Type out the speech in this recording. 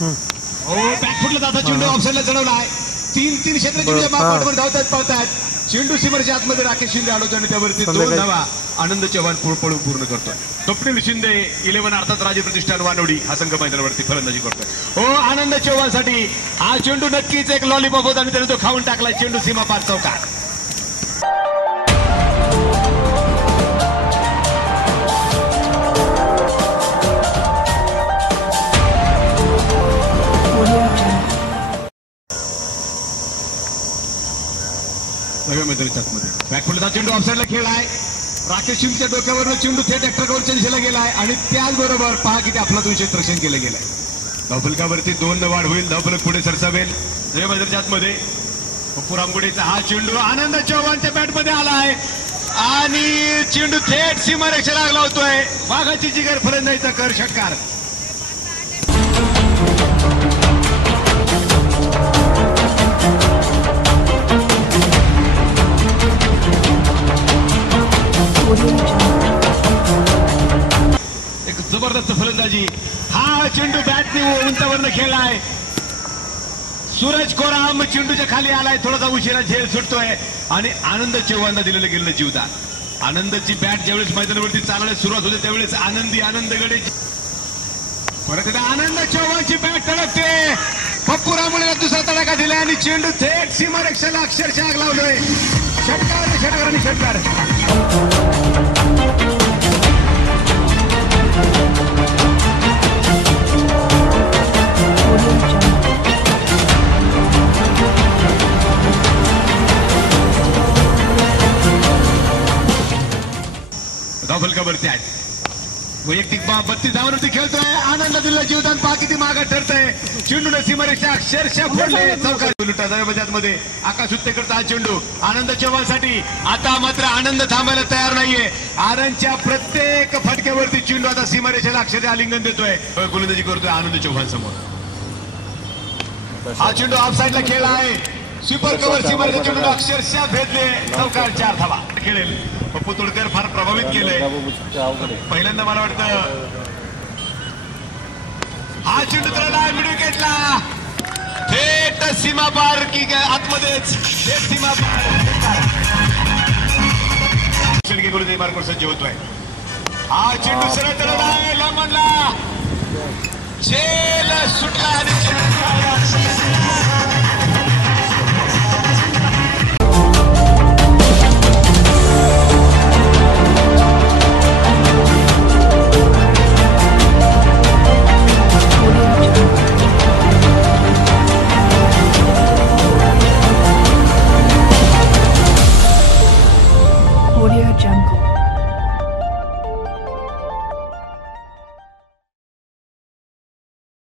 बॅकफुटला जाता चेंडू ऑफसाईडला चढवलाय. तीन क्षेत्रचेंडूच्या मापावर धावतात पावतात. चेंडू सीमरच्या आतमध्ये राकेश शिंदे आडवतो आणि त्यावरती 2 धावा आनंद चव्हाण पळून पूर्ण करतोय. स्वप्नील शिंदे 11 अर्थात राजे प्रतिष्ठान वानवडी हा संघ मैदानावरती फलंदाजी करतोय. आनंद चव्हाण साठी हा चेंडू नक्कीच एक लॉलीपॉप होता आणि त्याने तो खाऊन टाकला. चेंडू सीमा पार चौकार. बॅकफुटला चेंडू ऑफसाईडला खेळलाय. राकेश शिंदेच्या डोक्यावरनं चेंडू थेट एक्स्ट्राकव्हरच्या दिशेला गेलाय आणि त्याचबरोबर पहा किती अफलातून क्षेत्ररक्षण केलं गेलंय. धावफलकावरती 2 वाढ होईल. धावफलक पुढे सरसावेल. मैदानाच्या आतमध्ये पुरामगुडीचा हा चेंडू आनंद चव्हाणच्या बॅटमध्ये आलाय आणि चेंडू थेट सीमारेषेला लागला होतोय. वाघाची जिगर फलंदाजीचा कर षटकार. एक जबरदस्त फलंदाजी. हा चेंडू बॅटने उंचावरनं खेळलाय. सूरज कोराम चेंडूच्या खाली आलाय. थोडासा उशिरा झेल सुटतोय आणि आनंद चव्हाणला दिलेलं गेलेलं जीवदान. आनंदची बॅट ज्यावेळेस मैदानावरती चालण्यास सुरुवात होते त्यावेळेस आनंदगडे परत एकदा आनंद चव्हाणची बॅट तडकते. पप्पू रामुळेला दुसरा तडाखा दिलाय आणि चेंडू थेट सीमारेषेला अक्षरशः आग लावलोय. षटकार. धावफलकावरती आहे. वैयक्तिक 32 धावांवरती खेळतोय. आनंद दिलेलं जीवदान पहा किती मागे ठरतंय. चेंडूने सीमारेषा अक्षरशः फोडले. चौकार आकाश उत्तेकरचा हा चेंडू आनंद चव्हाणसाठी. आता मात्र आनंद थांबायला तयार नाहीये. आनंदच्या प्रत्येक फटक्यावरती चेंडू आता सीमारेषेला अक्षरशः आलिंगन देतोय. गोलंदाजी करतोय आनंद चव्हाण समोर. हा चेंडू ऑफसाईडला खेळला आहे. स्वीपर कव्हर सीमारेषा चेंडू अक्षरशः भेदले. चौकार 4 धावा. खेळेल पप्पू तोडकर फार प्रभावित केलंय. पहिल्यांदा मला वाटतं हा चेंडू त्याला विकेटला थेट सीमा पार की आतमध्येच थेट सीमा पार. मार्कवर सज्ज होतोय. हा चेंडू सरळ तरला लांबला झेल सुटला आणि